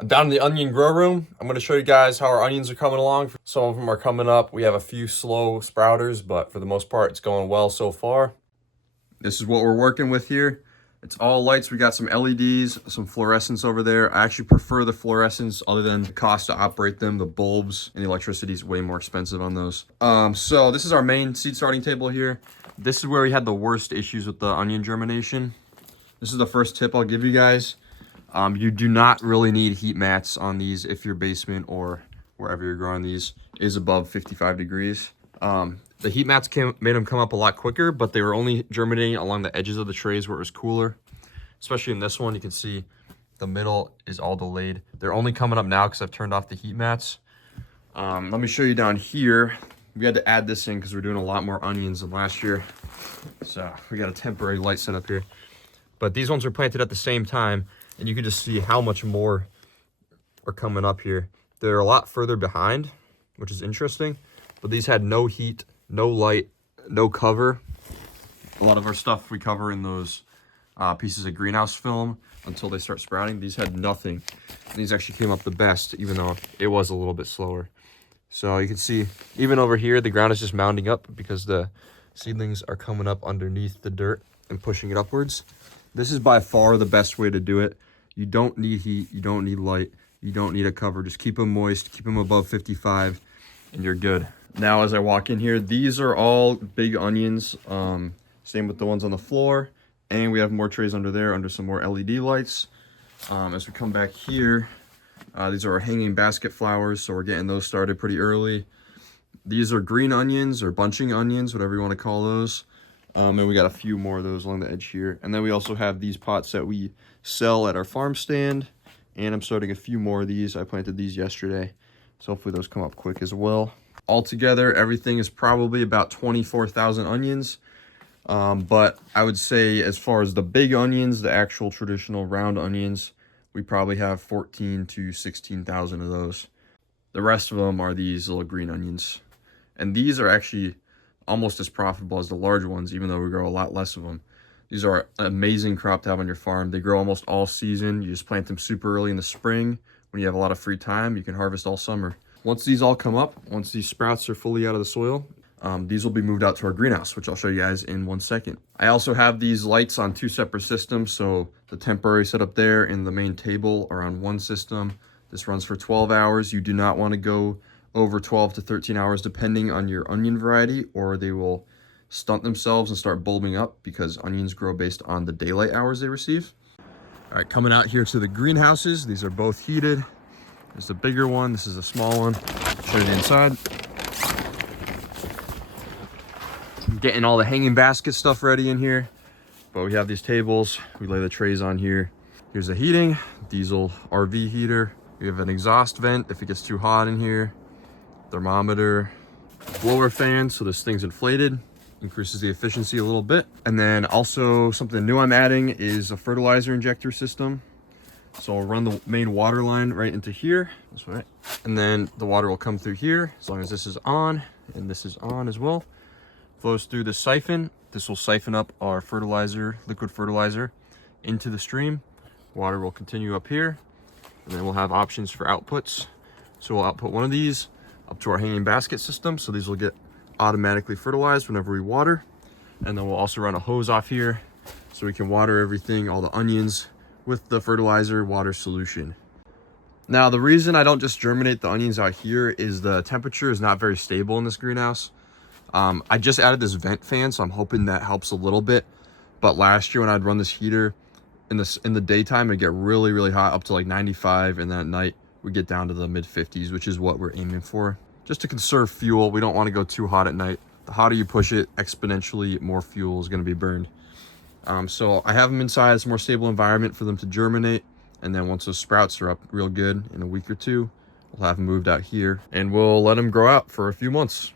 I'm down in the onion grow room. I'm going to show you guys how our onions are coming along. Some of them are coming up. We have a few slow sprouters, but for the most part, it's going well so far. This is what we're working with here. It's all lights. We got some LEDs, some fluorescents over there. I actually prefer the fluorescents other than the cost to operate them. The bulbs and the electricity is way more expensive on those. So this is our main seed starting table here. This is where we had the worst issues with the onion germination. This is the first tip I'll give you guys. You do not really need heat mats on these if your basement or wherever you're growing these is above 55 degrees. The heat mats made them come up a lot quicker, but they were only germinating along the edges of the trays where it was cooler. Especially in this one, you can see the middle is all delayed. They're only coming up now because I've turned off the heat mats. Let me show you down here. We had to add this in because we're doing a lot more onions than last year. So we got a temporary light set up here. But these ones were planted at the same time, and you can just see how much more are coming up here. They're a lot further behind, which is interesting. But these had no heat, no light, no cover. A lot of our stuff we cover in those pieces of greenhouse film until they start sprouting. These had nothing. And these actually came up the best, even though it was a little bit slower. So you can see, even over here, the ground is just mounding up because the seedlings are coming up underneath the dirt and pushing it upwards. This is by far the best way to do it. You don't need heat, you don't need light, you don't need a cover. Just keep them moist, keep them above 55, and you're good. Now, as I walk in here, these are all big onions. Same with the ones on the floor. And we have more trays under there, under some more LED lights. As we come back here, these are our hanging basket flowers, so we're getting those started pretty early. These are green onions or bunching onions, whatever you want to call those. And we got a few more of those along the edge here. And then we also have these pots that we sell at our farm stand. And I'm starting a few more of these. I planted these yesterday, so hopefully those come up quick as well. Altogether, everything is probably about 24,000 onions. But I would say as far as the big onions, the actual traditional round onions, we probably have 14 to 16,000 of those. The rest of them are these little green onions. And these are actually almost as profitable as the large ones, even though we grow a lot less of them. These are an amazing crop to have on your farm. They grow almost all season. You just plant them super early in the spring. When you have a lot of free time, you can harvest all summer. Once these all come up, once these sprouts are fully out of the soil, these will be moved out to our greenhouse, which I'll show you guys in 1 second. I also have these lights on 2 separate systems. So the temporary setup there and the main table are on one system. This runs for 12 hours. You do not want to go over 12 to 13 hours depending on your onion variety, or they will stunt themselves and start bulbing up because onions grow based on the daylight hours they receive. All right, coming out here to the greenhouses. These are both heated. There's the bigger one. This is a small one. Show you the inside. I'm getting all the hanging basket stuff ready in here, but we have these tables. We lay the trays on here. Here's the heating, diesel RV heater. We have an exhaust vent if it gets too hot in here. Thermometer, blower fan, so this thing's inflated, increases the efficiency a little bit. And then also something new I'm adding is a fertilizer injector system. So I'll run the main water line right into here, this way, and then the water will come through here as long as this is on, and this is on as well. Flows through the siphon. This will siphon up our fertilizer, liquid fertilizer, into the stream. Water will continue up here, and then we'll have options for outputs. So we'll output one of these up to our hanging basket system, so these will get automatically fertilized whenever we water. And then we'll also run a hose off here so we can water everything, all the onions, with the fertilizer water solution. Now, the reason I don't just germinate the onions out here is the temperature is not very stable in this greenhouse. I just added this vent fan, so I'm hoping that helps a little bit. But last year when I'd run this heater in the daytime, it'd get really, really hot, up to like 95, and then at night we get down to the mid 50s, which is what we're aiming for. Just to conserve fuel, we don't want to go too hot at night. The hotter you push it, exponentially more fuel is going to be burned. So I have them inside. It's a more stable environment for them to germinate. And then once those sprouts are up real good in a week or two, we'll have them moved out here and we'll let them grow out for a few months.